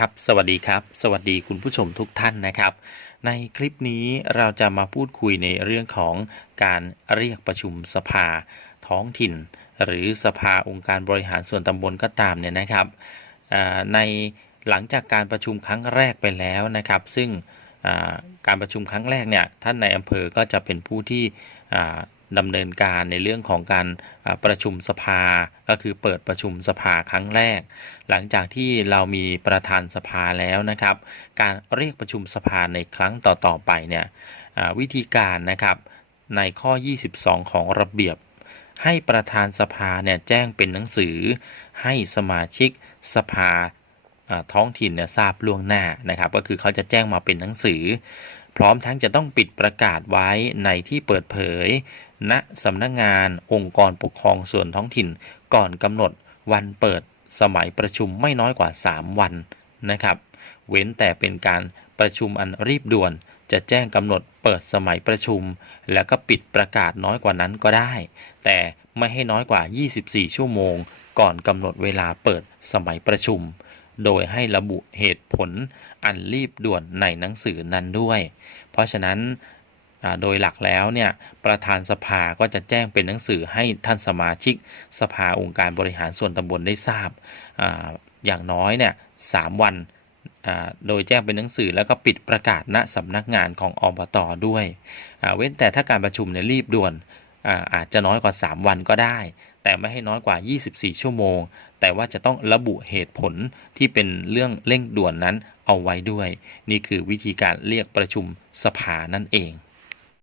ครับสวัสดีครับ สวัสดีคุณผู้ชมทุกท่านนะครับ ในคลิปนี้เราจะมาพูดคุยในเรื่องของการเรียกประชุมสภาท้องถิ่น หรือสภาองค์การบริหารส่วนตำบลก็ตามเนี่ยนะครับในหลังจากการประชุมครั้งแรกไปแล้วนะครับ ซึ่งการประชุมครั้งแรกเนี่ยท่านในอำเภอก็จะเป็นผู้ที่ ดำเนินการในเรื่องของการประชุมสภา ก็คือเปิดประชุมสภาครั้งแรก หลังจากที่เรามีประธานสภาแล้วนะครับ การเรียกประชุมสภาในครั้งต่อๆไปเนี่ยวิธีการนะครับในข้อ 22 ของระเบียบ ให้ประธานสภาเนี่ยแจ้งเป็นหนังสือ ให้สมาชิกสภาอ่าท้องถิ่นเนี่ยทราบล่วงหน้านะครับ ก็คือเขาจะแจ้งมาเป็นหนังสือ พร้อมทั้งจะต้องปิดประกาศไว้ในที่เปิดเผย ณสำนักงานองค์กรปกครองส่วนท้องถิ่น ก่อนกำหนดวันเปิดสมัยประชุมไม่น้อยกว่า 3 วันนะครับ เว้นแต่เป็นการประชุมอันรีบด่วน จะแจ้งกำหนดเปิดสมัยประชุม แล้วก็ปิดประกาศน้อยกว่านั้นก็ได้ แต่ไม่ให้น้อยกว่า 24 ชั่วโมง ก่อนกำหนดเวลาเปิดสมัยประชุม โดยให้ระบุเหตุผลอันรีบด่วนในหนังสือนั้นด้วย เพราะฉะนั้นโดยหลักแล้วเนี่ยประธานสภาก็จะแจ้งเป็นหนังสือให้ท่านสมาชิก สภาองค์การบริหารส่วนตำบลได้ทราบออย่างน้อยเนี่ยสามวัน โดยแจ้งเป็นหนังสือแล้วก็ปิดประกาศณสำนักงานของอบตด้วย เว้นแต่ถ้าการประชุมเนี่ยรีบด่วนอาอาจจะน้อยกว่า 3 วันก็ได้ แต่ไม่ให้น้อยกว่า 24 ชั่วโมง แต่ว่าจะต้องระบุเหตุผลที่เป็นเรื่องเร่งด่วนนั้นเอาไว้ด้วย นี่คือวิธีการเรียกประชุมสภานั่นเอง